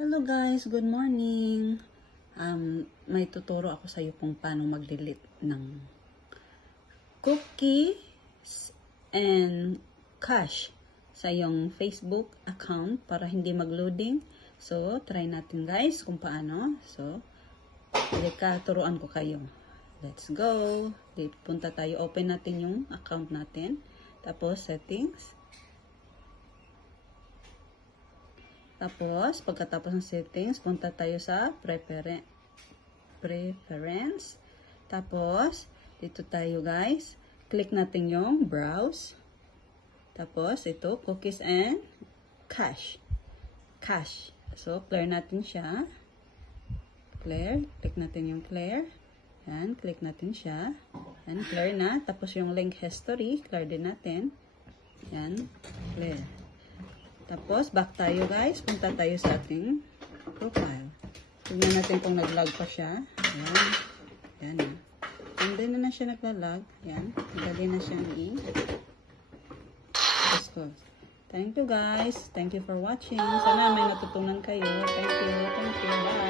Hello guys, good morning. May tuturo ako sa iyo kung paano mag-delete ng cookies and cache sa iyong Facebook account para hindi mag-loading. So, try natin guys kung paano. So, turuan ko kayo. Let's go. Punta tayo, open natin yung account natin. Tapos, settings. Tapos, pagkatapos ng settings, punta tayo sa preference. Tapos, dito tayo guys. Click natin yung browse. Tapos, ito, cookies and cache. Cache. So, clear natin siya. Clear. Click natin yung clear. Yan, click natin siya. Yan, clear na. Tapos, yung link history, clear din natin. Yan, clear. Tapos, back tayo guys. Punta tayo sa ating profile. Tignan natin kung nag-log pa siya. Ayan. Ayan na. Hindi na siya nagla-log. Ayan. Madali na siyang Let's go. Thank you guys. Thank you for watching. Sana may natutunan kayo. Thank you. Thank you. Bye.